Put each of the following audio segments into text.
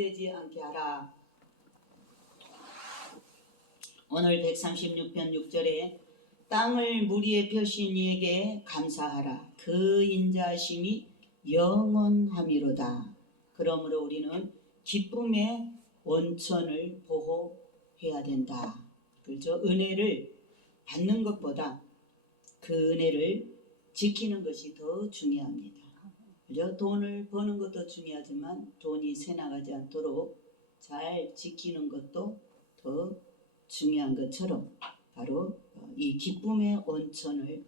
흠되지 않게 하라. 오늘 136편 6절에 땅을 무리에 펴신 이에게 감사하라. 그 인자하심이 영원함이로다. 그러므로 우리는 기쁨의 원천을 보호해야 된다. 그렇죠? 은혜를 받는 것보다 그 은혜를 지키는 것이 더 중요합니다. 그죠? 돈을 버는 것도 중요하지만 돈이 새나가지 않도록 잘 지키는 것도 더 중요한 것처럼 바로 이 기쁨의 원천을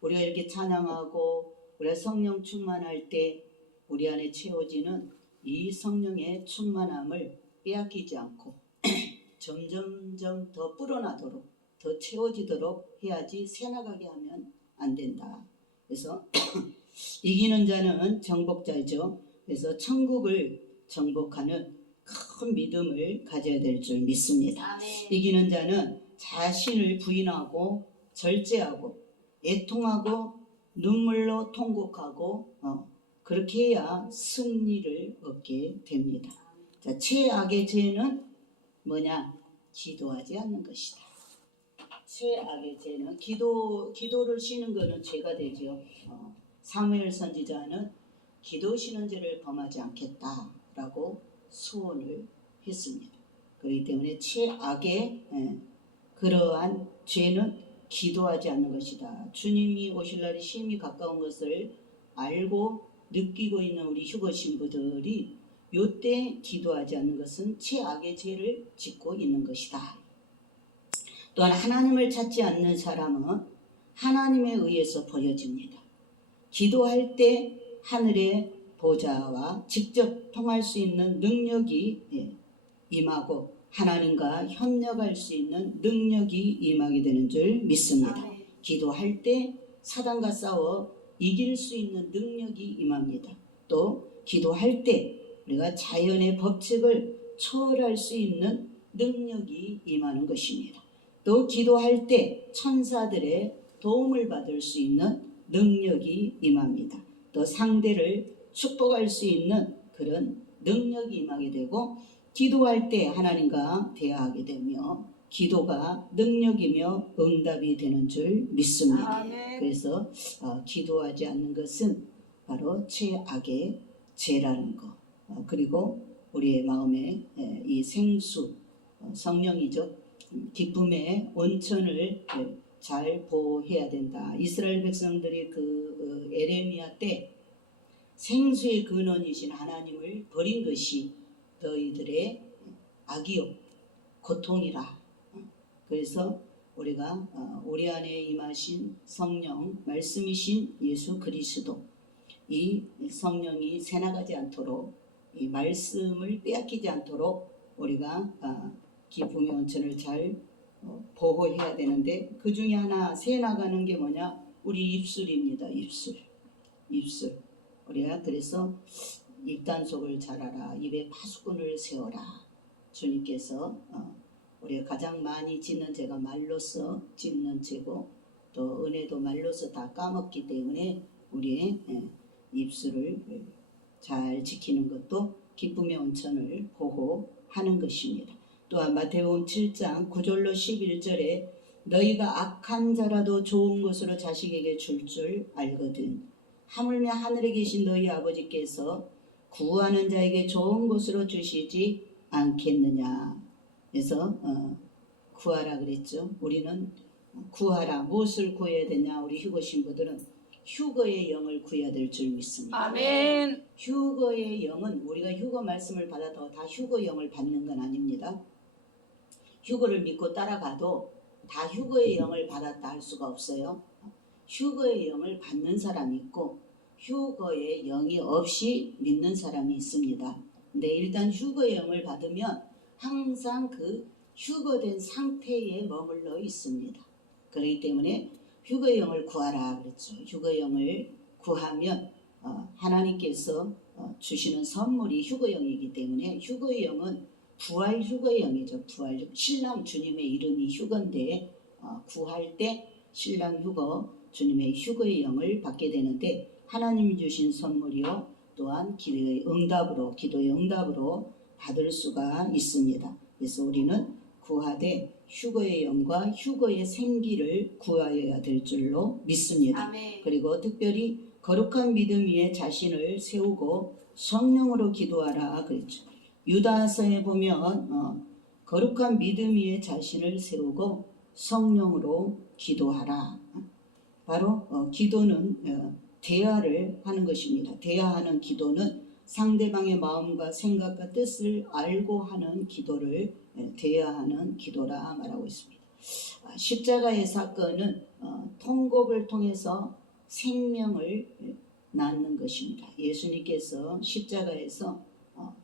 우리가 이렇게 찬양하고 우리가 성령 충만할 때 우리 안에 채워지는 이 성령의 충만함을 빼앗기지 않고 점점점 더 불어나도록 더 채워지도록 해야지 새나가게 하면 안 된다. 그래서 이기는 자는 정복자이죠. 그래서 천국을 정복하는 큰 믿음을 가져야 될 줄 믿습니다. 아멘. 이기는 자는 자신을 부인하고 절제하고 애통하고 눈물로 통곡하고 그렇게 해야 승리를 얻게 됩니다. 자, 최악의 죄는 뭐냐? 기도하지 않는 것이다. 최악의 죄는 기도를 쉬는 것은 죄가 되죠. 사무엘 선지자는 기도 쉬는 죄를 범하지 않겠다라고 소원을 했습니다. 그렇기 때문에 최악의 그러한 죄는 기도하지 않는 것이다. 주님이 오실 날이 심히 가까운 것을 알고 느끼고 있는 우리 휴거 신부들이 요때 기도하지 않는 것은 최악의 죄를 짓고 있는 것이다. 또한 하나님을 찾지 않는 사람은 하나님에 의해서 버려집니다. 기도할 때 하늘의 보좌와 직접 통할 수 있는 능력이 임하고 하나님과 협력할 수 있는 능력이 임하게 되는 줄 믿습니다. 기도할 때 사단과 싸워 이길 수 있는 능력이 임합니다. 또 기도할 때 우리가 자연의 법칙을 초월할 수 있는 능력이 임하는 것입니다. 또 기도할 때 천사들의 도움을 받을 수 있는 능력이 임합니다. 또 상대를 축복할 수 있는 그런 능력이 임하게 되고 기도할 때 하나님과 대화하게 되며 기도가 능력이며 응답이 되는 줄 믿습니다. 아멘. 그래서 기도하지 않는 것은 바로 최악의 죄라는 것. 그리고 우리의 마음에 이 생수 성령이죠. 기쁨의 원천을 잘 보호해야 된다. 이스라엘 백성들이 그 에레미야 때 생수의 근원이신 하나님을 버린 것이 너희들의 악이요 고통이라. 그래서 우리가 우리 안에 임하신 성령 말씀이신 예수 그리스도 이 성령이 새나가지 않도록 이 말씀을 빼앗기지 않도록 우리가 기쁨의 원천을 잘 보호해야 되는데 그 중에 하나 새나가는 게 뭐냐? 우리 입술입니다. 입술. 우리가 그래서 입단속을 잘하라. 입에 파수꾼을 세워라. 주님께서 우리가 가장 많이 짓는 죄가 말로써 짓는 죄고 또 은혜도 말로써 다 까먹기 때문에 우리의 입술을 잘 지키는 것도 기쁨의 원천을 보호하는 것입니다. 또한 마태복음 7장 9절로 11절에 너희가 악한 자라도 좋은 것으로 자식에게 줄 알거든 하물며 하늘에 계신 너희 아버지께서 구하는 자에게 좋은 것으로 주시지 않겠느냐. 그래서 구하라 그랬죠. 우리는 구하라. 무엇을 구해야 되냐. 우리 휴거 신부들은 휴거의 영을 구해야 될 줄 믿습니다. 아멘. 휴거의 영은 우리가 휴거 말씀을 받아도 다 휴거 영을 받는 건 아닙니다. 휴거를 믿고 따라가도 다 휴거의 영을 받았다 할 수가 없어요. 휴거의 영을 받는 사람이 있고 휴거의 영이 없이 믿는 사람이 있습니다. 근데 일단 휴거의 영을 받으면 항상 그 휴거된 상태에 머물러 있습니다. 그렇기 때문에 휴거의 영을 구하라 그랬죠. 휴거의 영을 구하면 하나님께서 주시는 선물이 휴거의 영이기 때문에 휴거의 영은 부활 휴거의 영이죠. 부활 신랑 주님의 이름이 휴거인데 구할 때 신랑 휴거 주님의 휴거의 영을 받게 되는데 하나님이 주신 선물이요 또한 기도의 응답으로 받을 수가 있습니다. 그래서 우리는 구하되 휴거의 영과 휴거의 생기를 구하여야 될 줄로 믿습니다. 아멘. 그리고 특별히 거룩한 믿음 위에 자신을 세우고 성령으로 기도하라 그랬죠. 유다서에 보면 거룩한 믿음 위에 자신을 세우고 성령으로 기도하라. 바로 기도는 대화를 하는 것입니다. 대화하는 기도는 상대방의 마음과 생각과 뜻을 알고 하는 기도를 대화하는 기도라 말하고 있습니다. 십자가의 사건은 통곡을 통해서 생명을 낳는 것입니다. 예수님께서 십자가에서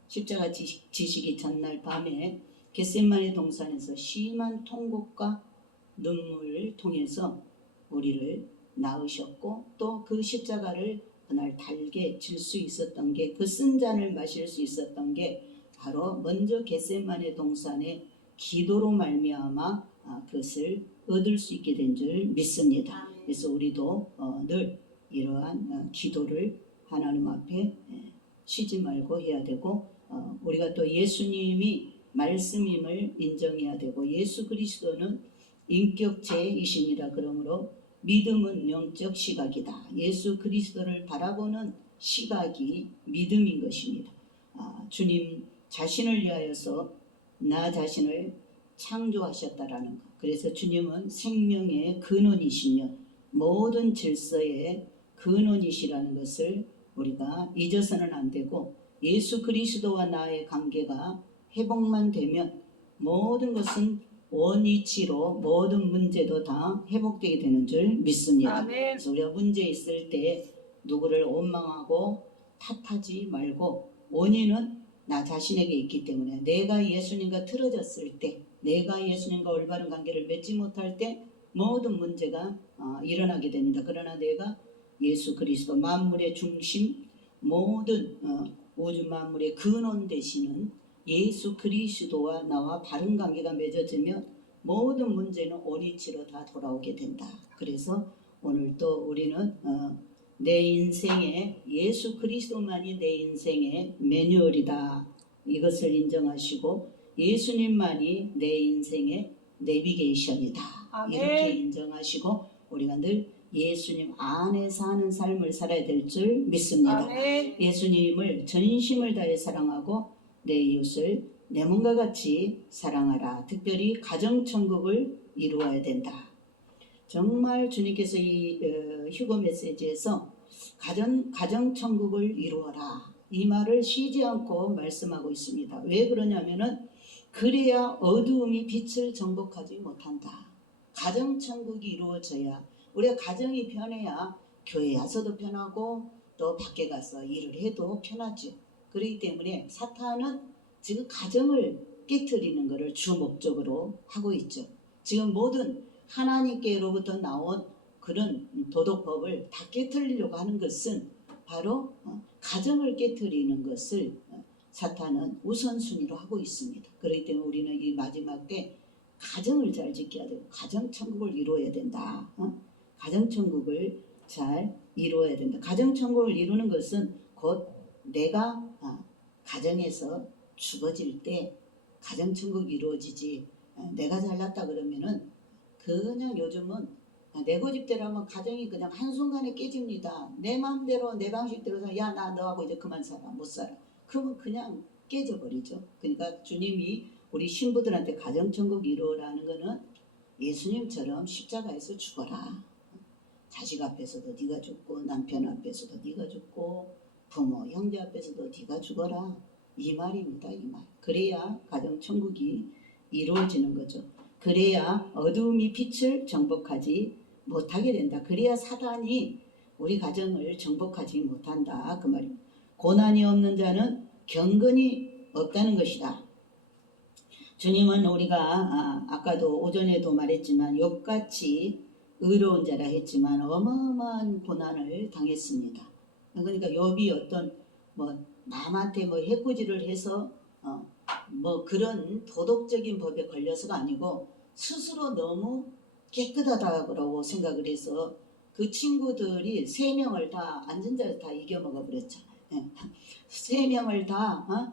십자가 지시기 전날 밤에 겟세마네 동산에서 심한 통곡과 눈물을 통해서 우리를 낳으셨고 또 그 십자가를 그날 달게 질 수 있었던 게 그 쓴 잔을 마실 수 있었던 게 바로 먼저 겟세마네 동산의 기도로 말미암아 그것을 얻을 수 있게 된 줄 믿습니다. 그래서 우리도 늘 이러한 기도를 하나님 앞에 쉬지 말고 해야 되고 우리가 또 예수님이 말씀임을 인정해야 되고 예수 그리스도는 인격체이십니다. 그러므로 믿음은 영적 시각이다. 예수 그리스도를 바라보는 시각이 믿음인 것입니다. 주님 자신을 위하여서 나 자신을 창조하셨다라는 것. 그래서 주님은 생명의 근원이시며 모든 질서의 근원이시라는 것을 우리가 잊어서는 안 되고 예수 그리스도와 나의 관계가 회복만 되면 모든 것은 원위치로 모든 문제도 다 회복되게 되는 줄 믿습니다. 아멘. 그래서 우리가 문제 있을 때 누구를 원망하고 탓하지 말고 원인은 나 자신에게 있기 때문에 내가 예수님과 틀어졌을 때 내가 예수님과 올바른 관계를 맺지 못할 때 모든 문제가 일어나게 됩니다. 그러나 내가 예수 그리스도 만물의 중심 모든 우주 만물의 근원 되시는 예수 그리스도와 나와 바른 관계가 맺어지면 모든 문제는 원위치로 다 돌아오게 된다. 그래서 오늘 또 우리는 내 인생에 예수 그리스도만이 내 인생의 매뉴얼이다. 이것을 인정하시고 예수님만이 내 인생의 내비게이션이다. 아멘. 이렇게 인정하시고 우리가 늘 예수님 안에 사는 삶을 살아야 될 줄 믿습니다. 아멘. 예수님을 전심을 다해 사랑하고 내 이웃을 내 몸과 같이 사랑하라. 특별히 가정천국을 이루어야 된다. 정말 주님께서 이 휴거 메시지에서 가정천국을 이루어라. 이 말을 쉬지 않고 말씀하고 있습니다. 왜 그러냐면은 그래야 어두움이 빛을 정복하지 못한다. 가정천국이 이루어져야 우리가 가정이 편해야 교회 와서도 편하고 또 밖에 가서 일을 해도 편하죠. 그렇기 때문에 사탄은 지금 가정을 깨트리는 것을 주 목적으로 하고 있죠. 지금 모든 하나님께로부터 나온 그런 도덕법을 다 깨트리려고 하는 것은 바로 가정을 깨트리는 것을 사탄은 우선순위로 하고 있습니다. 그렇기 때문에 우리는 이 마지막 때 가정을 잘 지켜야 되고 가정천국을 이루어야 된다. 가정천국을 잘 이루어야 된다. 가정천국을 이루는 것은 곧 내가 가정에서 죽어질 때 가정천국이 이루어지지. 내가 잘났다 그러면은 그냥 요즘은 내 고집대로하면 가정이 그냥 한순간에 깨집니다. 내 마음대로 내 방식대로 야 나 너하고 이제 그만 살아 못 살아. 그러면 그냥 깨져버리죠. 그러니까 주님이 우리 신부들한테 가정천국 이루어라는 거는 예수님처럼 십자가에서 죽어라. 자식 앞에서도 네가 죽고 남편 앞에서도 네가 죽고 부모 형제 앞에서도 네가 죽어라. 이 말입니다. 이 말. 그래야 가정천국이 이루어지는 거죠. 그래야 어두움이 빛을 정복하지 못하게 된다. 그래야 사단이 우리 가정을 정복하지 못한다. 그 말입니다. 고난이 없는 자는 경건이 없다는 것이다. 주님은 우리가 아까도 오전에도 말했지만 욥같이 의로운 자라 했지만 어마어마한 고난을 당했습니다. 그러니까 욥이 어떤 남한테 해코지를 해서 그런 도덕적인 법에 걸려서가 아니고 스스로 너무 깨끗하다고 생각을 해서 그 친구들이 3명을 다 앉은 자를 다 이겨먹어 버렸잖아요. 3명을 다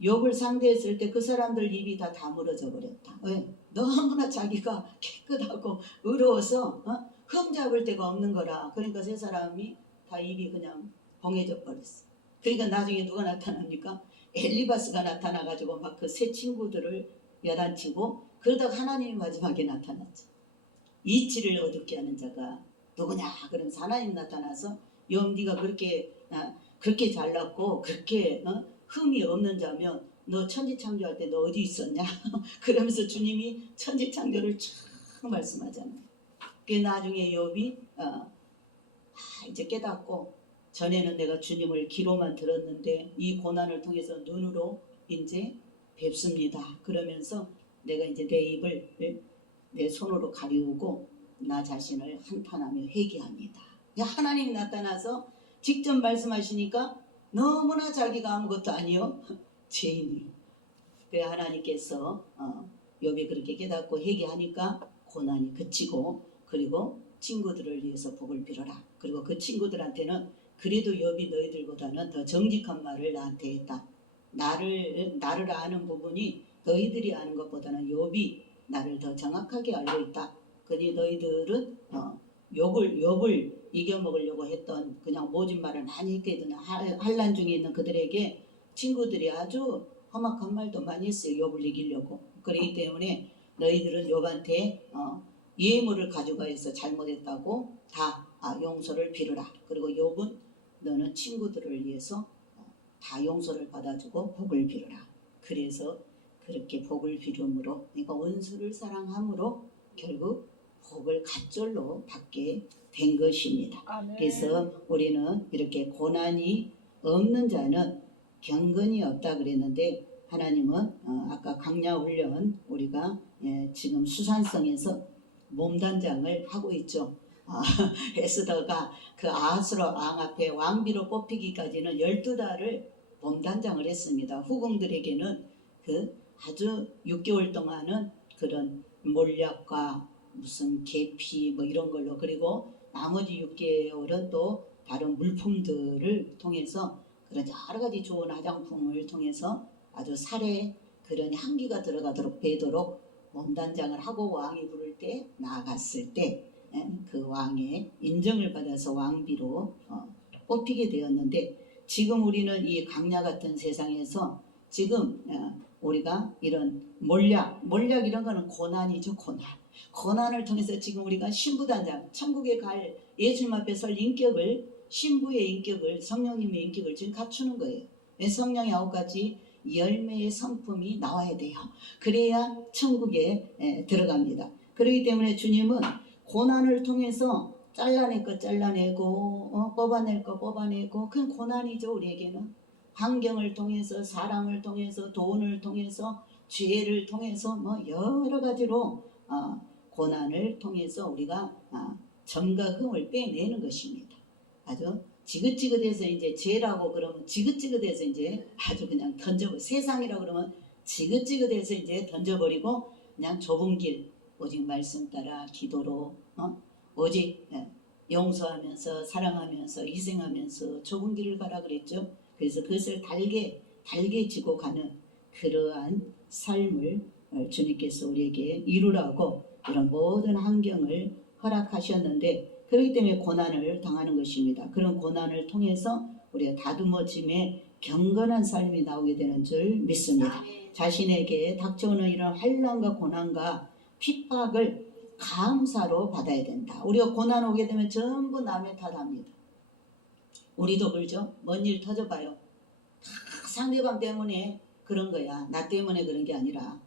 욥을 상대했을 때 그 사람들 입이 다 다물어져 버렸다. 왜? 너무나 자기가 깨끗하고 의로워서 흠 잡을 데가 없는 거라. 그러니까 세 사람이 다 입이 그냥 봉해져 버렸어. 그러니까 나중에 누가 나타납니까? 엘리바스가 나타나가지고 막 그 세 친구들을 야단치고 그러다가 하나님이 마지막에 나타났죠. 이치를 어둡게 하는 자가 누구냐? 그러면서 하나님 나타나서 욥 네가 그렇게 잘났고 그렇게 흠이 없는 자면 너 천지창조할 때 너 어디 있었냐? 그러면서 주님이 천지창조를 쫙 말씀하잖아요. 그 나중에 욥이 이제 깨닫고 전에는 내가 주님을 귀로만 들었는데 이 고난을 통해서 눈으로 이제 뵙습니다. 그러면서 내가 이제 내 입을 내 손으로 가리우고 나 자신을 한탄하며 회개합니다. 하나님이 나타나서 직접 말씀하시니까 너무나 자기가 아무것도 아니요 죄인이요. 그래 하나님께서 욥이 그렇게 깨닫고 회개하니까 고난이 그치고 그리고 친구들을 위해서 복을 빌어라. 그리고 그 친구들한테는 그래도 욥이 너희들보다는 더 정직한 말을 나한테 했다. 나를 아는 부분이 너희들이 아는 것보다는 욥이 나를 더 정확하게 알고 있다. 그니 너희들은 욥을 이겨먹으려고 했던 그냥 모진 말을 많이 했거든. 환난 중에 있는 그들에게 친구들이 아주 험악한 말도 많이 했어요. 욥을 이기려고. 그렇기 때문에 너희들은 욥한테 예물을 가져가서 잘못했다고 다 용서를 빌어라. 그리고 욥은 너는 친구들을 위해서 다 용서를 받아주고 복을 빌어라. 그래서 그렇게 복을 빌음으로 그러니까 원수를 사랑함으로 결국 복을 갑절로 받게 된 것입니다. 아멘. 그래서 우리는 이렇게 고난이 없는 자는 경건이 없다 그랬는데 하나님은 아까 강야훈련 우리가 지금 수산성에서 몸단장을 하고 있죠. 에스더가 그 아하스로 왕 앞에 왕비로 뽑히기까지는 12달을 몸단장을 했습니다. 후궁들에게는 그 아주 6개월 동안은 그런 몰약과 무슨 계피 뭐 이런 걸로 그리고 나머지 6개월은 또 다른 물품들을 통해서 그런 여러 가지 좋은 화장품을 통해서 아주 살에 그런 향기가 들어가도록 되도록 몸단장을 하고 왕이 부를 때 나아갔을 때 그 왕의 인정을 받아서 왕비로 뽑히게 되었는데 지금 우리는 이 강야 같은 세상에서 지금 우리가 이런 몰약 이런 거는 고난이죠. 고난을 통해서 지금 우리가 신부단장 천국에 갈 예수님 앞에 설 인격을 신부의 인격을 성령님의 인격을 지금 갖추는 거예요. 성령의 9가지 열매의 성품이 나와야 돼요. 그래야 천국에 들어갑니다. 그렇기 때문에 주님은 고난을 통해서 잘라낼 거 잘라내고 뽑아낼 거 뽑아내고 그건 고난이죠. 우리에게는 환경을 통해서 사람을 통해서 돈을 통해서 죄를 통해서 뭐 여러 가지로 고난을 통해서 우리가 정과 흥을 빼내는 것입니다. 아주 지긋지긋해서 이제 죄라고 그러면 지긋지긋해서 이제 아주 그냥 던져버리고 세상이라고 그러면 지긋지긋해서 이제 던져버리고 그냥 좁은 길 오직 말씀 따라 기도로 오직 용서하면서 사랑하면서 희생하면서 좁은 길을 가라 그랬죠. 그래서 그것을 달게 지고 가는 그러한 삶을 주님께서 우리에게 이루라고 이런 모든 환경을 허락하셨는데 그렇기 때문에 고난을 당하는 것입니다. 그런 고난을 통해서 우리가 다듬어짐에 경건한 삶이 나오게 되는 줄 믿습니다. 자신에게 닥쳐오는 이런 환난과 고난과 핍박을 감사로 받아야 된다. 우리가 고난 오게 되면 전부 남의 탓합니다. 우리도 그러죠. 뭔 일 터져봐요. 다 상대방 때문에 그런 거야. 나 때문에 그런 게 아니라.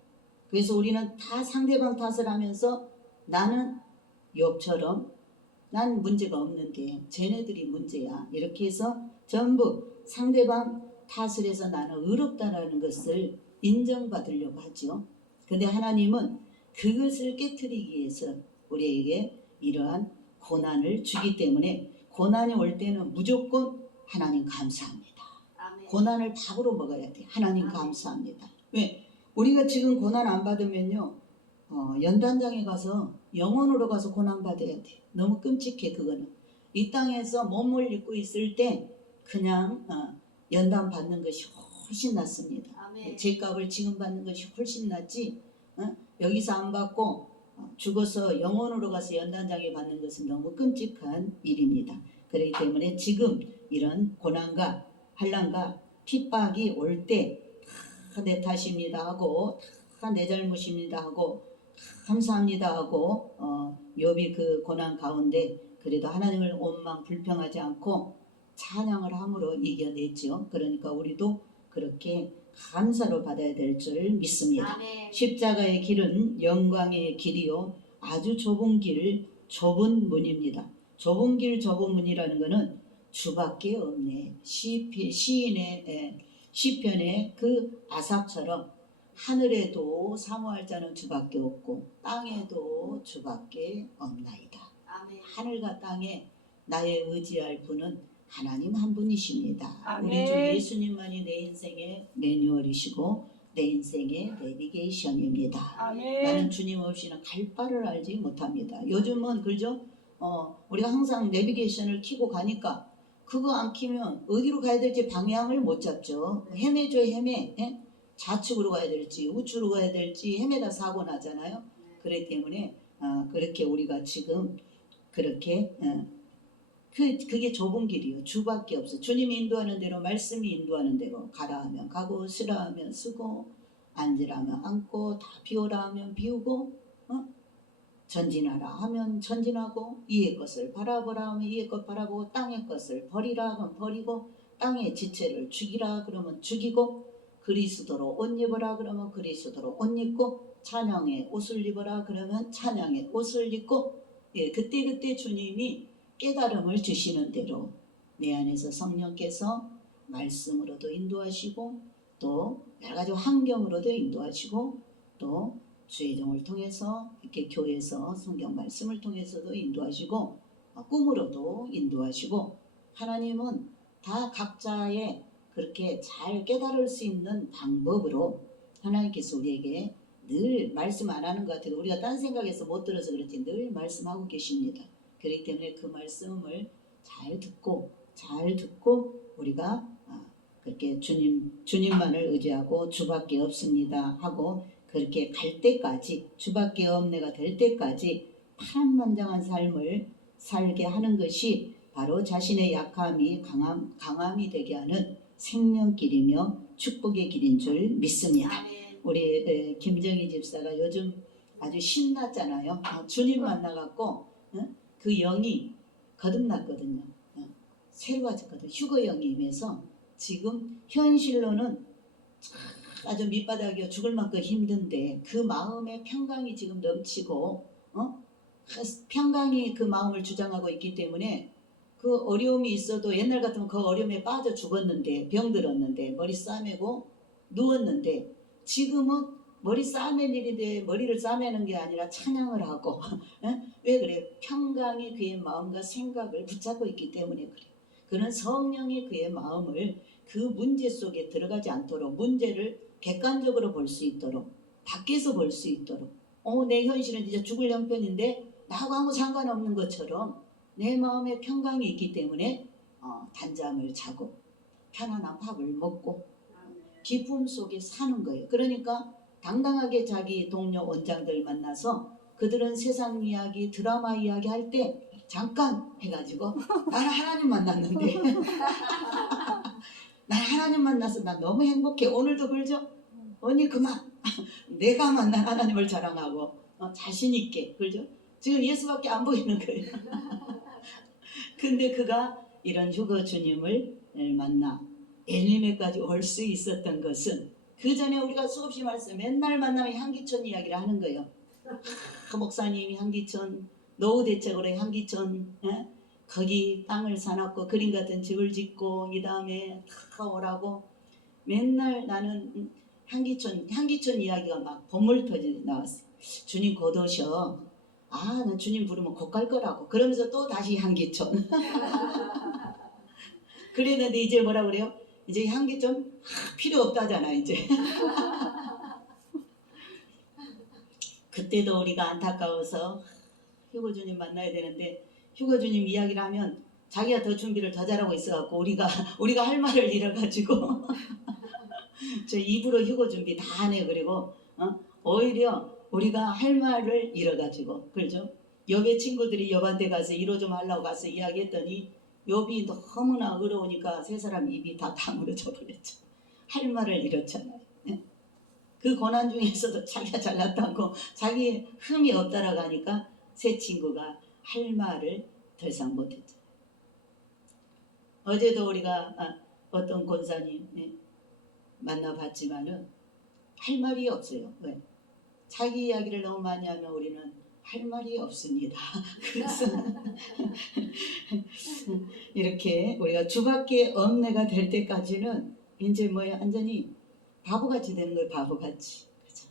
그래서 우리는 다 상대방 탓을 하면서 나는 욥처럼 난 문제가 없는데 쟤네들이 문제야. 이렇게 해서 전부 상대방 탓을 해서 나는 의롭다라는 것을 인정받으려고 하죠. 근데 하나님은 그것을 깨트리기 위해서 우리에게 이러한 고난을 주기 때문에 고난이 올 때는 무조건 하나님 감사합니다. 아멘. 고난을 밥으로 먹어야 돼. 하나님 감사합니다. 왜? 우리가 지금 고난 안 받으면요 연단장에 가서 영혼으로 가서 고난 받아야 돼. 너무 끔찍해 그거는. 이 땅에서 몸을 입고 있을 때 그냥 연단 받는 것이 훨씬 낫습니다. 아멘. 제값을 지금 받는 것이 훨씬 낫지. 여기서 안 받고 죽어서 영원으로 가서 연단장에 받는 것은 너무 끔찍한 일입니다. 그렇기 때문에 지금 이런 고난과 환난과 핍박이 올 때 내 탓입니다 하고 내 잘못입니다 하고 감사합니다 하고 욥이 그 고난 가운데 그래도 하나님을 원망 불평하지 않고 찬양을 함으로 이겨냈죠. 그러니까 우리도 그렇게 감사로 받아야 될 줄 믿습니다. 아멘. 십자가의 길은 영광의 길이요 아주 좁은 길 좁은 문입니다. 좁은 길 좁은 문이라는 것은 주밖에 없네. 시인의 시편의 그 아삽처럼 하늘에도 사모할 자는 주밖에 없고 땅에도 주밖에 없나이다. 아멘. 하늘과 땅에 나의 의지할 분은 하나님 한 분이십니다. 아멘. 우리 주 예수님만이 내 인생의 매뉴얼이시고 내 인생의 내비게이션입니다. 아멘. 나는 주님 없이는 갈 바를 알지 못합니다. 요즘은 그죠? 우리가 항상 내비게이션을 켜고 가니까 그거 안 켜면 어디로 가야 될지 방향을 못 잡죠. 헤매죠 헤매. 예? 좌측으로 가야 될지 우측으로 가야 될지 헤매다 사고 나잖아요. 그렇기 때문에 그렇게 우리가 지금 그렇게 그게 좁은 길이요. 주밖에 없어. 주님이 인도하는 대로 말씀이 인도하는 대로 가라 하면 가고 쓰라 하면 쓰고 앉으라 하면 앉고 다 비우라 하면 비우고 전진하라 하면 전진하고 이의 것을 바라보라 하면 이의 것 바라보고 땅의 것을 버리라 하면 버리고 땅의 지체를 죽이라 그러면 죽이고 그리스도로 옷 입어라 그러면 그리스도로 옷 입고 찬양의 옷을 입어라 그러면 찬양의 옷을 입고 그때 주님이 깨달음을 주시는 대로 내 안에서 성령께서 말씀으로도 인도하시고 또 여러 가지 환경으로도 인도하시고 또 주의 종을 통해서 이렇게 교회에서 성경 말씀을 통해서도 인도하시고 꿈으로도 인도하시고 하나님은 다 각자의 그렇게 잘 깨달을 수 있는 방법으로 하나님께서 우리에게 늘 말씀 안 하는 것 같아도 우리가 딴 생각해서 못 들어서 그렇지 늘 말씀하고 계십니다. 그렇기 때문에 그 말씀을 잘 듣고 우리가 그렇게 주님만을 의지하고 주밖에 없습니다 하고 그렇게 갈 때까지 주밖에 없네가 될 때까지 파란만장한 삶을 살게 하는 것이 바로 자신의 약함이 강함이 되게 하는 생명길이며 축복의 길인 줄 믿습니다. 아멘. 우리 김정희 집사가 요즘 아주 신났잖아요. 주님 만나갖고 그 영이 거듭났거든요. 새로워졌거든요. 휴거 영이 임해서 지금 현실로는 아주 밑바닥이어 죽을 만큼 힘든데 그 마음에 평강이 지금 넘치고 평강이 그 마음을 주장하고 있기 때문에 그 어려움이 있어도 옛날 같으면 그 어려움에 빠져 죽었는데 병들었는데 머리 싸매고 누웠는데 지금은 머리 싸맨 일인데 머리를 싸매는 게 아니라 찬양을 하고 왜 그래요? 평강이 그의 마음과 생각을 붙잡고 있기 때문에 그래요. 그는 성령이 그의 마음을 그 문제 속에 들어가지 않도록 문제를 객관적으로 볼 수 있도록 밖에서 볼 수 있도록 내 현실은 이제 죽을 형편인데 나하고 아무 상관없는 것처럼 내 마음에 평강이 있기 때문에 단잠을 자고 편안한 밥을 먹고 기쁨 속에 사는 거예요. 그러니까 당당하게 자기 동료 원장들 만나서 그들은 세상 이야기 드라마 이야기 할 때 잠깐 해가지고 나는 하나님 만났는데 난 하나님 만나서 나 너무 행복해. 오늘도 그러죠? 언니 그만 내가 만난 하나님을 자랑하고 자신 있게 그러죠? 지금 예수밖에 안 보이는 거예요. 근데 그가 이런 휴거 주님을 만나 엘리메까지 올 수 있었던 것은 그 전에 우리가 수없이 말씀 맨날 만나면 향기천 이야기를 하는 거예요. 그 목사님이 향기천 노후 대책으로 향기천 거기 땅을 사놨고 그림 같은 집을 짓고 이 다음에 다 오라고 맨날 나는 향기천 이야기가 막 본물 터지게 나왔어요. 주님 곧 오셔. 나 주님 부르면 곧 갈 거라고. 그러면서 또 다시 향기천. 그랬는데 이제 뭐라 그래요? 이제 향기천 필요 없다잖아 이제. 그때도 우리가 안타까워서 휴거 주님 만나야 되는데 휴거 주님 이야기를 하면 자기가 더 준비를 더 잘하고 있어갖고 우리가 할 말을 잃어가지고 저 입으로 휴고 준비 다 하네. 그리고 오히려 우리가 할 말을 잃어가지고 그렇죠? 욥의 친구들이 욥한테 가서 위로 좀 하려고 가서 이야기했더니 욥이 너무나 어려우니까 세 사람 입이 다 다물어져 버렸죠. 할 말을 잃었잖아요. 예? 그 고난 중에서도 자기가 잘났다고 자기 흠이 없다라고 하니까 세 친구가 할 말을 더 이상 못했죠. 어제도 우리가 어떤 권사님 만나봤지만은 할 말이 없어요. 왜? 자기 이야기를 너무 많이 하면 우리는 할 말이 없습니다. 그래서 이렇게 우리가 주밖에 없네가 될 때까지는 이제 뭐야 완전히 바보같이 되는 거예요. 바보같이. 그죠?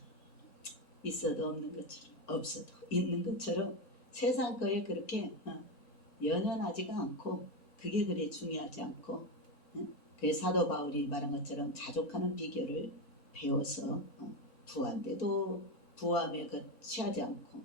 있어도 없는 것처럼 없어도 있는 것처럼 세상 거에 그렇게 연연하지가 않고 그게 그리 중요하지 않고 그 사도 바울이 말한 것처럼 자족하는 비결을 배워서 부한 때도 부함에 취하지 않고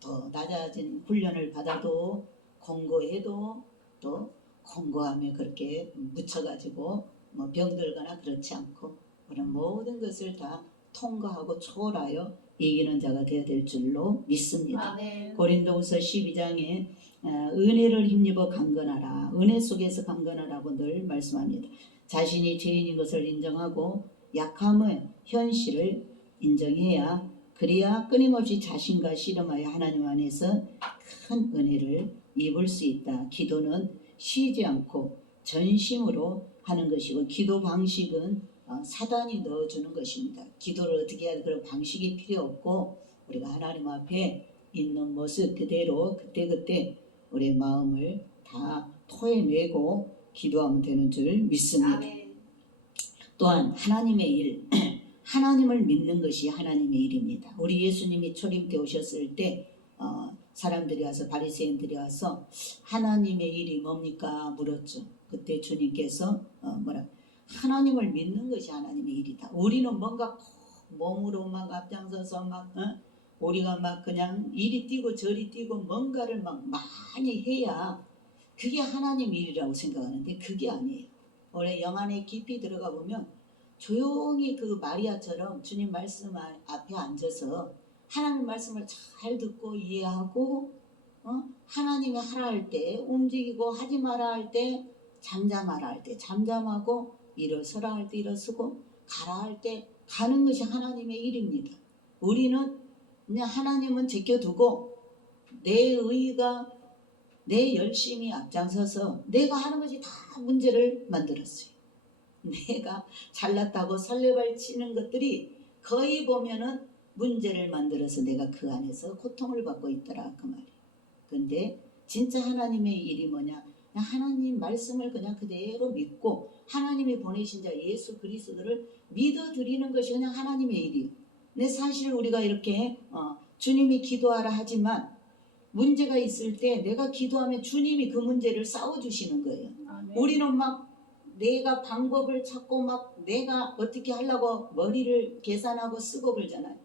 더 낮아진 훈련을 받아도 공고해도 또 공고함에 그렇게 묻혀가지고 뭐 병들거나 그렇지 않고 그런 모든 것을 다 통과하고 초월하여 이기는 자가 되어야 될 줄로 믿습니다. 아멘. 고린도후서 12장에 은혜를 힘입어 강건하라. 은혜 속에서 강건하라고 늘 말씀합니다. 자신이 죄인인 것을 인정하고 약함의 현실을 인정해야 그래야 끊임없이 자신과 씨름하여 하나님 안에서 큰 은혜를 입을 수 있다. 기도는 쉬지 않고 전심으로 하는 것이고 기도 방식은 사단이 넣어주는 것입니다. 기도를 어떻게 해야 그런 방식이 필요 없고 우리가 하나님 앞에 있는 모습 그대로 그때그때 우리의 마음을 다 토해내고 기도하면 되는 줄 믿습니다. 아멘. 또한 하나님의 일 하나님을 믿는 것이 하나님의 일입니다. 우리 예수님이 초림 때 오셨을 때 사람들이 와서 바리새인들이 와서 하나님의 일이 뭡니까 물었죠. 그때 주님께서 하나님을 믿는 것이 하나님의 일이다. 우리는 뭔가 몸으로 막 앞장서서 막 우리가 막 그냥 이리 뛰고 저리 뛰고 뭔가를 막 많이 해야 그게 하나님 일이라고 생각하는데 그게 아니에요. 원래 영안에 깊이 들어가 보면 조용히 그 마리아처럼 주님 말씀 앞에 앉아서 하나님 말씀을 잘 듣고 이해하고 하나님이 하라 할 때 움직이고 하지 마라 할 때 잠잠하라 할 때 잠잠하고 일어서라 할 때 일어서고 가라 할 때 가는 것이 하나님의 일입니다. 우리는 그냥 하나님은 제껴두고 내 의가 내 열심히 앞장서서 내가 하는 것이 다 문제를 만들었어요. 내가 잘났다고 설레발 치는 것들이 거의 보면은 문제를 만들어서 내가 그 안에서 고통을 받고 있더라 그 말이에요. 근데 진짜 하나님의 일이 뭐냐? 그냥 하나님 말씀을 그냥 그대로 믿고 하나님이 보내신 자 예수 그리스도를 믿어드리는 것이 그냥 하나님의 일이에요. 근데 사실 우리가 이렇게 주님이 기도하라 하지만 문제가 있을 때 내가 기도하면 주님이 그 문제를 싸워주시는 거예요. 아멘. 우리는 막 내가 방법을 찾고 막 내가 어떻게 하려고 머리를 계산하고 쓰고 그러잖아요.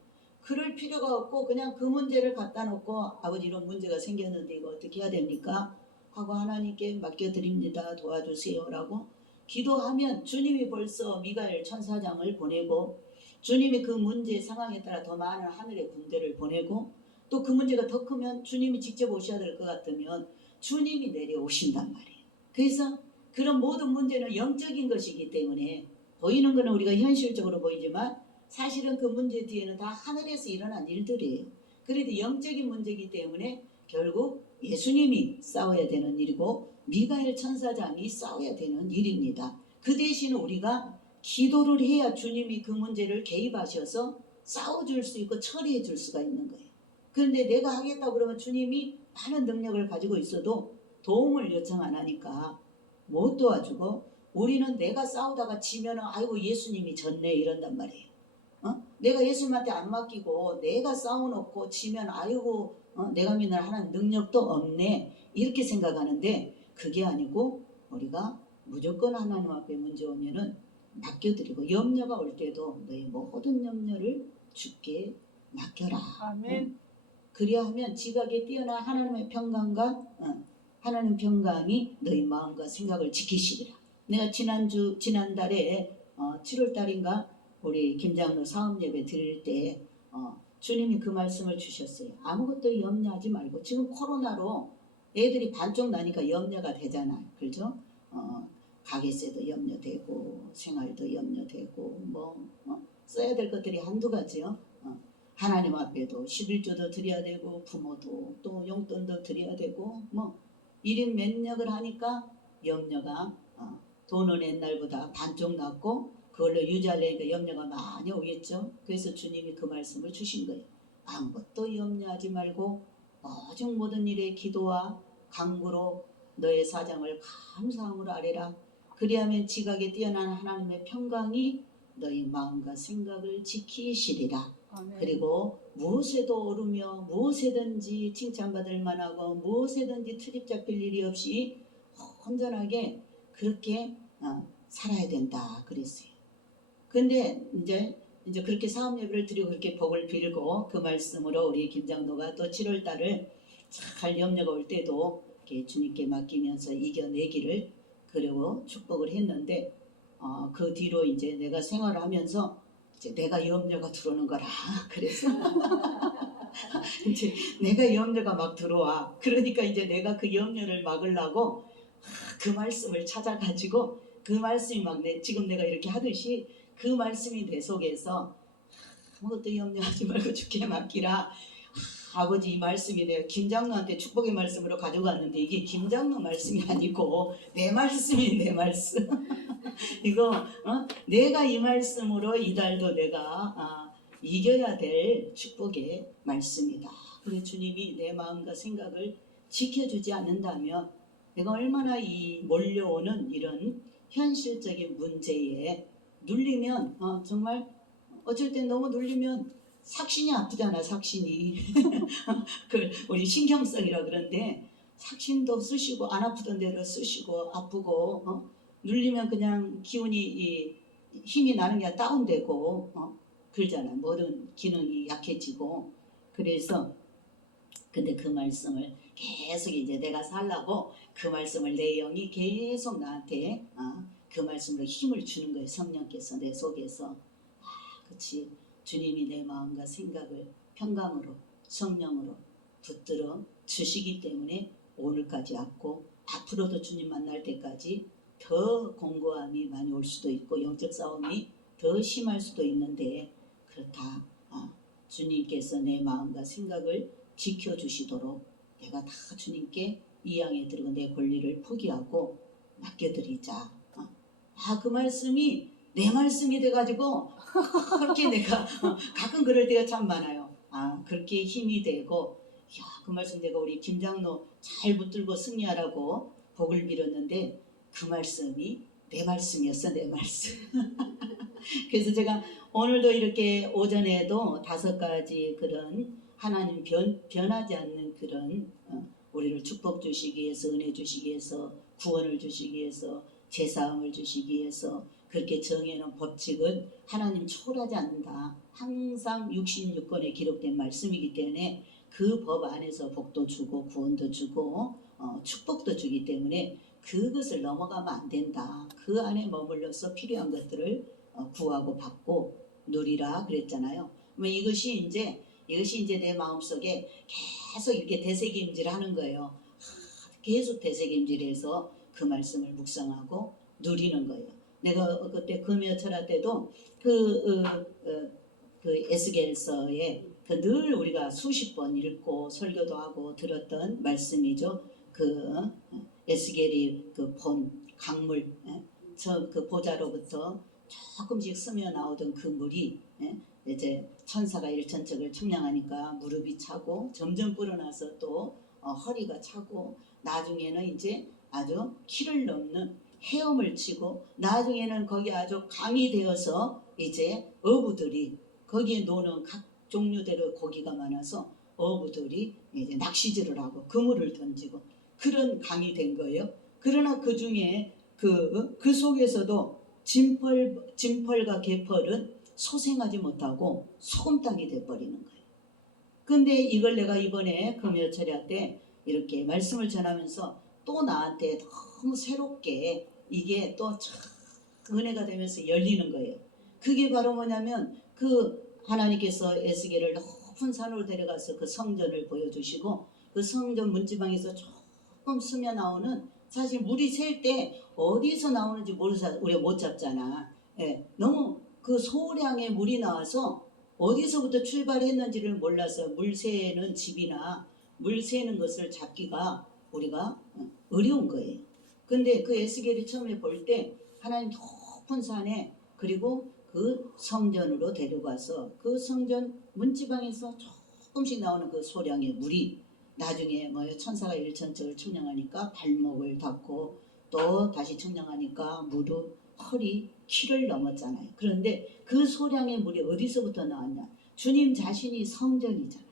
그럴 필요가 없고 그냥 그 문제를 갖다 놓고 아버지 이런 문제가 생겼는데 이거 어떻게 해야 됩니까? 하고 하나님께 맡겨드립니다. 도와주세요 라고 기도하면 주님이 벌써 미가엘 천사장을 보내고 주님이 그 문제 상황에 따라 더 많은 하늘의 군대를 보내고 또 그 문제가 더 크면 주님이 직접 오셔야 될 것 같으면 주님이 내려오신단 말이에요. 그래서 그런 모든 문제는 영적인 것이기 때문에 보이는 것은 우리가 현실적으로 보이지만 사실은 그 문제 뒤에는 다 하늘에서 일어난 일들이에요. 그래도 영적인 문제이기 때문에 결국 예수님이 싸워야 되는 일이고 미가엘 천사장이 싸워야 되는 일입니다. 그 대신 우리가 기도를 해야 주님이 그 문제를 개입하셔서 싸워줄 수 있고 처리해 줄 수가 있는 거예요. 그런데 내가 하겠다고 그러면 주님이 많은 능력을 가지고 있어도 도움을 요청 안 하니까 못 도와주고 우리는 내가 싸우다가 지면 아이고 예수님이 졌네 이런단 말이에요. 내가 예수님한테 안 맡기고 내가 싸워놓고 지면 아이고 내가 믿는 하나님 능력도 없네 이렇게 생각하는데 그게 아니고 우리가 무조건 하나님 앞에 문제 오면은 맡겨드리고 염려가 올 때도 너희 모든 염려를 주께 맡겨라. 아멘. 그리하면 지각에 뛰어난 하나님의 평강과 하나님 평강이 너희 마음과 생각을 지키시리라. 내가 지난달에 7월달인가 우리 김장로 사업 예배 드릴 때 주님이 그 말씀을 주셨어요. 아무것도 염려하지 말고 지금 코로나로 애들이 반쪽 나니까 염려가 되잖아요. 그렇죠? 가게세도 염려되고 생활도 염려되고 써야 될 것들이 한두 가지요. 하나님 앞에도 11조도 드려야 되고 부모도 또 용돈도 드려야 되고 1인 몇역을 하니까 염려가 돈은 옛날보다 반쪽 났고 그걸로 유지하려니까 염려가 많이 오겠죠. 그래서 주님이 그 말씀을 주신 거예요. 아무것도 염려하지 말고 오직 모든 일에 기도와 간구로 너의 사정을 감사함으로 아뢰라. 그리하면 지각에 뛰어난 하나님의 평강이 너희 마음과 생각을 지키시리라. 아멘. 그리고 무엇에도 오르며 무엇에든지 칭찬받을 만하고 무엇에든지 트집 잡힐 일이 없이 온전하게 그렇게 살아야 된다 그랬어요. 근데 이제 그렇게 사업 예배를 드리고 그렇게 복을 빌고 그 말씀으로 우리 김장로가 또 7월 달을 잘 염려가 올 때도 이렇게 주님께 맡기면서 이겨내기를 그리고 축복을 했는데 그 뒤로 이제 내가 생활을 하면서 이제 내가 염려가 들어오는 거라. 그래서 이제 내가 염려가 막 들어와. 그러니까 이제 내가 그 염려를 막으려고 그 말씀을 찾아가지고 그 말씀이 막 지금 내가 이렇게 하듯이 그 말씀이 내 속에서 아무것도 염려하지 말고 주께 맡기라. 아버지 이 말씀이 내가 김장로한테 축복의 말씀으로 가져갔는데 이게 김장로 말씀이 아니고 내 말씀이 내 말씀. 이거 내가 이 말씀으로 이달도 내가 이겨야 될 축복의 말씀이다. 그래 주님이 내 마음과 생각을 지켜주지 않는다면 내가 얼마나 이 몰려오는 이런 현실적인 문제에 눌리면 정말 어쩔 땐 너무 눌리면 삭신이 아프잖아. 삭신이 그 우리 신경성이라 그런데 삭신도 쓰시고 안 아프던 대로 쓰시고 아프고 눌리면 그냥 기운이 힘이 나는 게 다운되고 그러잖아. 모든 기능이 약해지고 그래서 근데 그 말씀을 계속 이제 내가 살라고 그 말씀을 내 영이 계속 나한테 그 말씀으로 힘을 주는 거예요. 성령께서 내 속에서 그치 주님이 내 마음과 생각을 평강으로 성령으로 붙들어 주시기 때문에 오늘까지 왔고 앞으로도 주님 만날 때까지 더 공고함이 많이 올 수도 있고 영적 싸움이 더 심할 수도 있는데 그렇다. 주님께서 내 마음과 생각을 지켜주시도록 내가 다 주님께 이양해 드리고 내 권리를 포기하고 맡겨드리자. 그 말씀이 내 말씀이 돼가지고 그렇게 내가 가끔 그럴 때가 참 많아요. 그렇게 힘이 되고 그 말씀 내가 우리 김장로 잘 붙들고 승리하라고 복을 빌었는데 그 말씀이 내 말씀이었어. 내 말씀. 그래서 제가 오늘도 이렇게 오전에도 5가지 그런 하나님 변하지 않는 그런 우리를 축복 주시기 위해서 은혜 주시기 위해서 구원을 주시기 위해서 제사함을 주시기 위해서 그렇게 정해놓은 법칙은 하나님 초월하지 않는다. 항상 66권에 기록된 말씀이기 때문에 그 법 안에서 복도 주고 구원도 주고 축복도 주기 때문에 그것을 넘어가면 안 된다. 그 안에 머물러서 필요한 것들을 구하고 받고 누리라 그랬잖아요. 이것이 이제 내 마음속에 계속 이렇게 되새김질하는 거예요. 계속 되새김질해서 그 말씀을 묵상하고 누리는 거예요. 내가 그때 금요철화 때도 그 에스겔서에 늘 우리가 수십 번 읽고 설교도 하고 들었던 말씀이죠. 그 에스겔이 그 본 강물 그 보좌로부터 조금씩 스며 나오던 그 물이 이제 천사가 일천척을 청량하니까 무릎이 차고 점점 불어나서 또 허리가 차고 나중에는 이제 아주 키를 넘는 헤엄을 치고 나중에는 거기 아주 강이 되어서 이제 어부들이 거기에 노는 각 종류대로 고기가 많아서 어부들이 이제 낚시질을 하고 그물을 던지고 그런 강이 된 거예요. 그러나 그 중에 그 속에서도 진펄과 개펄은 소생하지 못하고 소금땅이 돼버리는 거예요. 근데 이걸 내가 이번에 금요철야 때 이렇게 말씀을 전하면서 또 나한테 너무 새롭게 이게 또 은혜가 되면서 열리는 거예요. 그게 바로 뭐냐면 그 하나님께서 에스겔을 높은 산으로 데려가서 그 성전을 보여주시고 그 성전 문지방에서 조금 스며 나오는, 사실 물이 셀 때 어디서 나오는지 모르서 우리가 못 잡잖아. 예, 너무 그 소량의 물이 나와서 어디서부터 출발했는지를 몰라서 물 새는 집이나 물 새는 것을 잡기가 우리가 어려운 거예요. 근데 그 에스겔이 처음에 볼 때 하나님 높은 산에, 그리고 그 성전으로 데려가서 그 성전 문지방에서 조금씩 나오는 그 소량의 물이 나중에 천사가 일천척을 측량하니까 발목을 닿고 또 다시 측량하니까 무릎, 허리, 키를 넘었잖아요. 그런데 그 소량의 물이 어디서부터 나왔냐? 주님 자신이 성전이잖아요.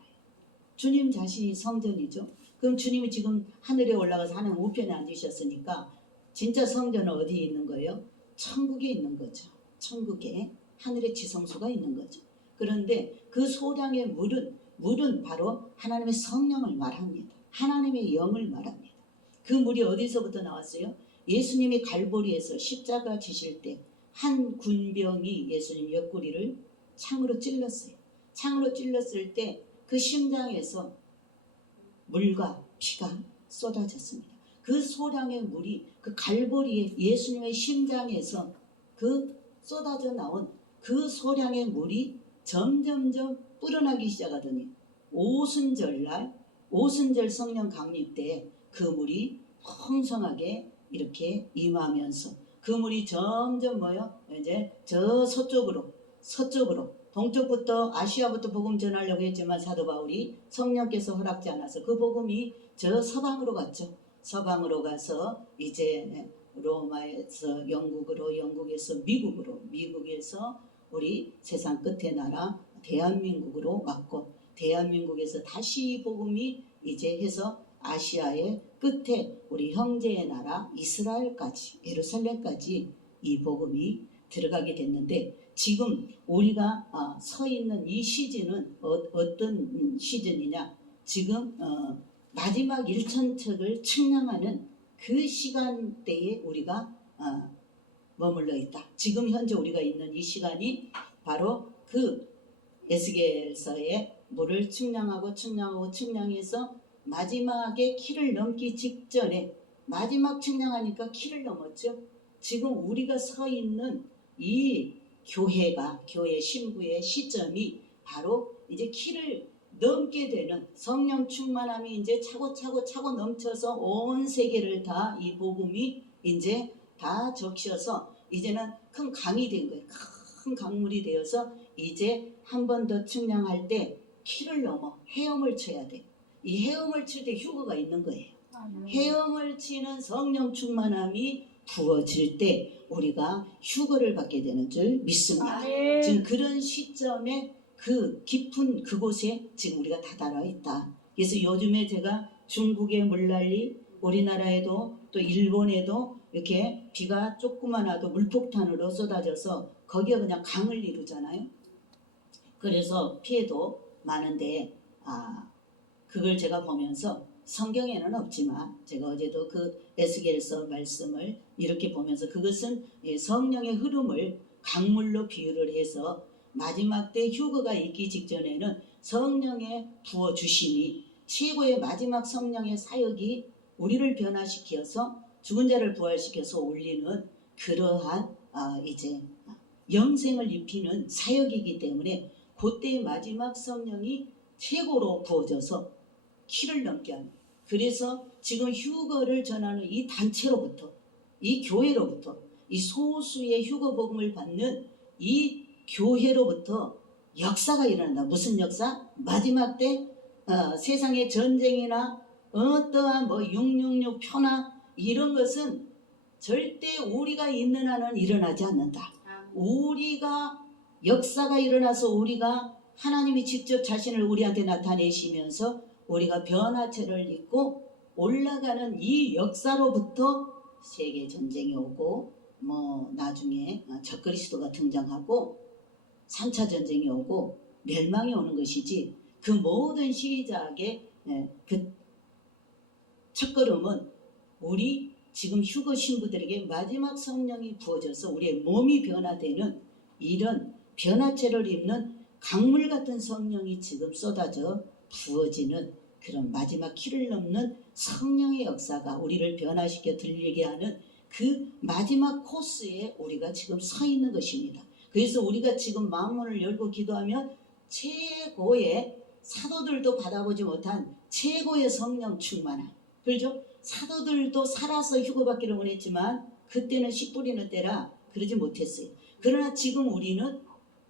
주님 자신이 성전이죠. 그럼 주님이 지금 하늘에 올라가서 하나님 우편에 앉으셨으니까 진짜 성전은 어디에 있는 거예요? 천국에 있는 거죠. 천국에 하늘의 지성소가 있는 거죠. 그런데 그 소량의 물은 바로 하나님의 성령을 말합니다. 하나님의 영을 말합니다. 그 물이 어디서부터 나왔어요? 예수님이 갈보리에서 십자가 지실 때 한 군병이 예수님 옆구리를 창으로 찔렀어요. 창으로 찔렀을 때 그 심장에서 물과 피가 쏟아졌습니다. 그 소량의 물이 그 갈보리에 예수님의 심장에서 그 쏟아져 나온 그 소량의 물이 점점점 불어나기 시작하더니 오순절날, 오순절 성령 강림 때 그 물이 풍성하게 이렇게 임하면서 그 물이 점점 이제 저 서쪽으로 동쪽부터 아시아부터 복음 전하려고 했지만 사도 바울이 성령께서 허락지 않아서 그 복음이 저 서방으로 갔죠. 서방으로 가서 이제 로마에서 영국으로, 영국에서 미국으로, 미국에서 우리 세상 끝의 나라 대한민국으로 왔고, 대한민국에서 다시 이 복음이 이제 해서 아시아의 끝에 우리 형제의 나라 이스라엘까지, 예루살렘까지 이 복음이 들어가게 됐는데, 지금 우리가 서 있는 이 시즌은 어떤 시즌이냐? 지금 마지막 일천척을 측량하는 그 시간대에 우리가 머물러 있다. 지금 현재 우리가 있는 이 시간이 바로 그 에스겔서의 물을 측량해서 마지막에 키를 넘기 직전에, 마지막 측량하니까 키를 넘었죠. 지금 우리가 서 있는 이 교회 신부의 시점이 바로 이제 키를 넘게 되는, 성령 충만함이 이제 차고 넘쳐서 온 세계를 다 이 복음이 이제 다 적셔서 이제는 큰 강이 된 거예요. 큰 강물이 되어서 이제 한 번 더 측량할 때 키를 넘어 헤엄을 쳐야 돼. 이 헤엄을 칠 때 휴거가 있는 거예요. 헤엄을 치는 성령 충만함이 부어질 때 우리가 휴거를 받게 되는 줄 믿습니다. 지금 그런 시점에 그 깊은 그곳에 지금 우리가 다다라 있다. 그래서 요즘에 제가 중국의 물난리, 우리나라에도 또 일본에도 이렇게 비가 조금만 와도 물폭탄으로 쏟아져서 거기가 그냥 강을 이루잖아요. 그래서 피해도 많은데 그걸 제가 보면서 성경에는 없지만 제가 어제도 그 에스겔서 말씀을 이렇게 보면서 그것은 성령의 흐름을 강물로 비유를 해서 마지막 때 휴거가 있기 직전에는 성령의 부어주심이, 최고의 마지막 성령의 사역이 우리를 변화시켜서 죽은 자를 부활시켜서 올리는 그러한 이제 영생을 입히는 사역이기 때문에 그때의 마지막 성령이 최고로 부어져서 키를 넘게 하는, 그래서 지금 휴거를 전하는 이 단체로부터, 이 교회로부터, 이 소수의 휴거 복음을 받는 이 교회로부터 역사가 일어난다. 무슨 역사? 마지막 때 세상의 전쟁이나 어떠한 666 표나 이런 것은 절대 우리가 있는 한은 일어나지 않는다. 우리가 역사가 일어나서 우리가 하나님이 직접 자신을 우리한테 나타내시면서 우리가 변화체를 입고 올라가는 이 역사로부터 세계 전쟁이 오고 나중에 적그리스도가 등장하고 3차 전쟁이 오고 멸망이 오는 것이지, 그 모든 시작의 그 첫걸음은 우리 지금 휴거 신부들에게 마지막 성령이 부어져서 우리의 몸이 변화되는 이런 변화체를 입는 강물 같은 성령이 지금 쏟아져 부어지는 그런 마지막 키를 넘는 성령의 역사가 우리를 변화시켜 들리게 하는 그 마지막 코스에 우리가 지금 서 있는 것입니다. 그래서 우리가 지금 마음문을 열고 기도하면 최고의 사도들도 받아보지 못한 최고의 성령 충만함. 그렇죠? 사도들도 살아서 휴거받기를 원했지만 그때는 씨 뿌리는 때라 그러지 못했어요. 그러나 지금 우리는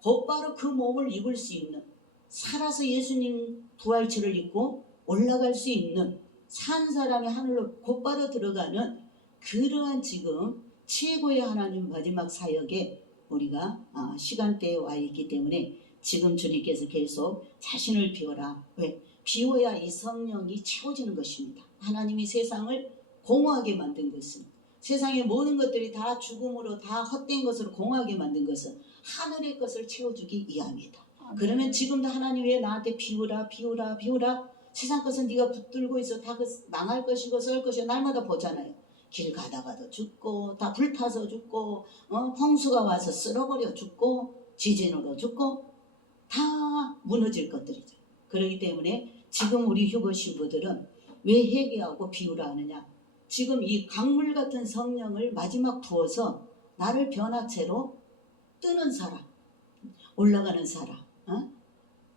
곧바로 그 몸을 입을 수 있는, 살아서 예수님 부활체를 입고 올라갈 수 있는, 산 사람이 하늘로 곧바로 들어가는 그러한 지금 최고의 하나님 마지막 사역에 우리가 시간대에 와 있기 때문에 지금 주님께서 계속 자신을 비워라. 왜? 비워야 이 성령이 채워지는 것입니다. 하나님이 세상을 공허하게 만든 것은, 세상의 모든 것들이 다 죽음으로 다 헛된 것으로 공허하게 만든 것은 하늘의 것을 채워주기 위함이다. 그러면 지금도 하나님 왜 나한테 비우라 비우라 비우라, 세상 것은 네가 붙들고 있어 다 망할 것이고 썰 것이고 날마다 보잖아요. 길 가다가도 죽고 다 불타서 죽고 홍수가 와서 쓸어버려 죽고 지진으로 죽고 다 무너질 것들이죠. 그렇기 때문에 지금 우리 휴거 신부들은 왜 회개하고 비우라 하느냐, 지금 이 강물 같은 성령을 마지막 부어서 나를 변화체로 뜨는 사람, 올라가는 사람,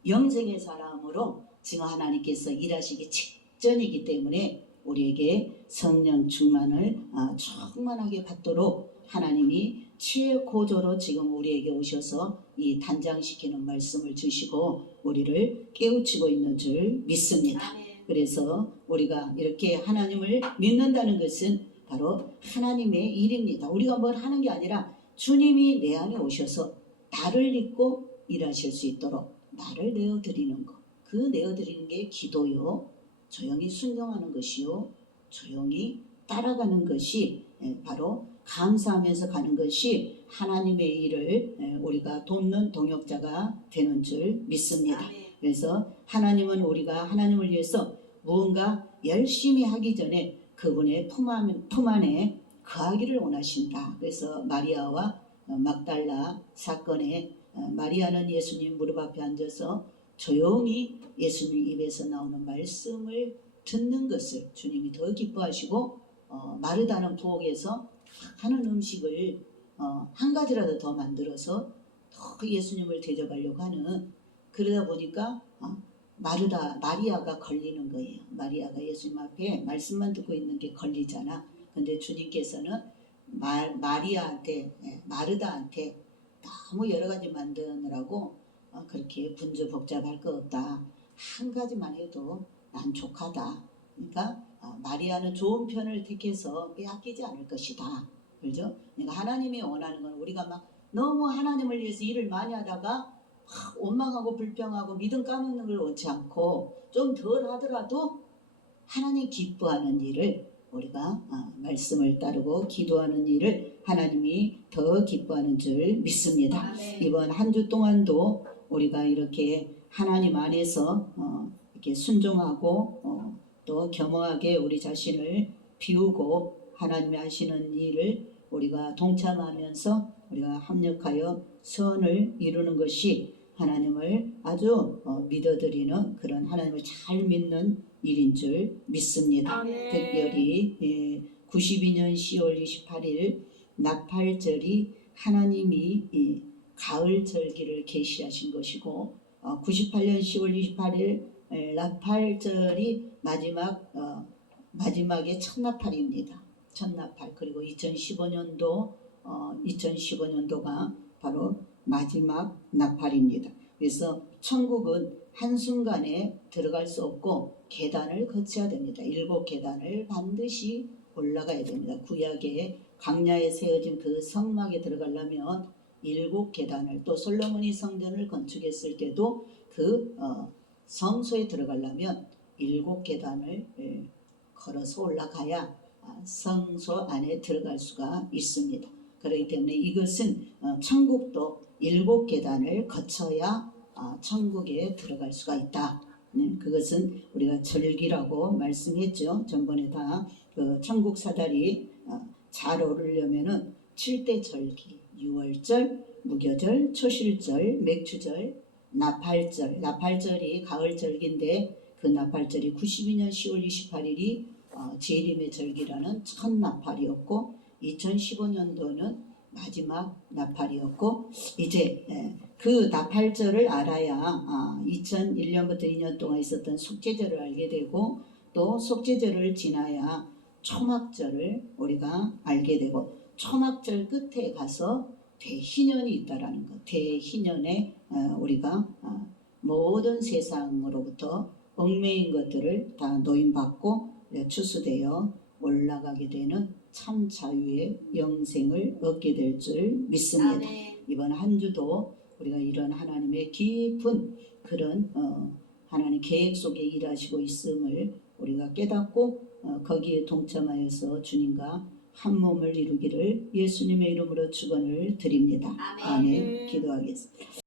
영생의 사람으로 지금 하나님께서 일하시기 직전이기 때문에 우리에게 성령 충만을 충만하게 받도록 하나님이 최고조로 지금 우리에게 오셔서 이 단장시키는 말씀을 주시고 우리를 깨우치고 있는 줄 믿습니다. 그래서 우리가 이렇게 하나님을 믿는다는 것은 바로 하나님의 일입니다. 우리가 뭘 하는 게 아니라 주님이 내 안에 오셔서 나를 믿고 일하실 수 있도록 나를 내어드리는 것. 그 내어드리는 게 기도요. 조용히 순종하는 것이요. 조용히 따라가는 것이 바로 감사하면서 가는 것이 하나님의 일을 우리가 돕는 동역자가 되는 줄 믿습니다. 그래서 하나님은 우리가 하나님을 위해서 무언가 열심히 하기 전에 그분의 품 안에 거하기를 원하신다. 그래서 마리아와 막달라 사건에 마리아는 예수님 무릎 앞에 앉아서 조용히 예수님 입에서 나오는 말씀을 듣는 것을 주님이 더 기뻐하시고 마르다는 부엌에서 하는 음식을 한 가지라도 더 만들어서 더 예수님을 대접하려고 하는, 그러다 보니까 마리아가 걸리는 거예요. 마리아가 예수님 앞에 말씀만 듣고 있는 게 걸리잖아. 근데 주님께서는 마르다한테 너무 여러 가지 만드느라고 그렇게 분주 복잡할 거 없다. 한 가지만 해도 난 족하다. 그러니까 마리아는 좋은 편을 택해서 빼앗기지 않을 것이다. 그렇죠? 그러니까 하나님이 원하는 건 우리가 막 너무 하나님을 위해서 일을 많이 하다가 원망하고 불평하고 믿음 까먹는 걸 원치 않고 좀 덜 하더라도 하나님 기뻐하는 일을 우리가 말씀을 따르고 기도하는 일을 하나님이 더 기뻐하는 줄 믿습니다. 이번 한 주 동안도 우리가 이렇게 하나님 안에서 이렇게 순종하고 또 겸허하게 우리 자신을 비우고 하나님이 하시는 일을 우리가 동참하면서 우리가 합력하여 선을 이루는 것이 하나님을 아주 믿어드리는 그런 하나님을 잘 믿는 일인 줄 믿습니다. 특별히 92년 10월 28일 나팔절이 하나님이 가을 절기를 계시하신 것이고 98년 10월 28일 나팔절이 마지막의 첫나팔입니다. 첫나팔. 그리고 2015년도가 바로 마지막 나팔입니다. 그래서 천국은 한순간에 들어갈 수 없고 계단을 거쳐야 됩니다. 7계단을 반드시 올라가야 됩니다. 구약의 광야에 세워진 그 성막에 들어가려면 7계단을, 또 솔로몬이 성전을 건축했을 때도 그 성소에 들어가려면 7계단을 걸어서 올라가야 성소 안에 들어갈 수가 있습니다. 그렇기 때문에 이것은 천국도 7계단을 거쳐야 천국에 들어갈 수가 있다. 그것은 우리가 절기라고 말씀했죠. 전번에 다 그 천국 사다리 잘 오르려면은 7대 절기, 6월절, 무교절, 초실절, 맥추절, 나팔절. 나팔절이 가을절기인데 그 나팔절이 92년 10월 28일이 재림의 절기라는 첫 나팔이었고 2015년도는 마지막 나팔이었고 이제 그 나팔절을 알아야 2001년부터 2년 동안 있었던 속죄절을 알게 되고 또 속죄절을 지나야 초막절을 우리가 알게 되고 초막절 끝에 가서 대희년이 있다라는 것. 대희년에 우리가 모든 세상으로부터 얽매인 것들을 다 노임받고 추수되어 올라가게 되는 참 자유의 영생을 얻게 될 줄 믿습니다. 아멘. 이번 한 주도 우리가 이런 하나님의 깊은 그런 하나님 계획 속에 일하시고 있음을 우리가 깨닫고 거기에 동참하여서 주님과 한 몸을 이루기를 예수님의 이름으로 축원을 드립니다. 아멘. 아멘. 기도하겠습니다.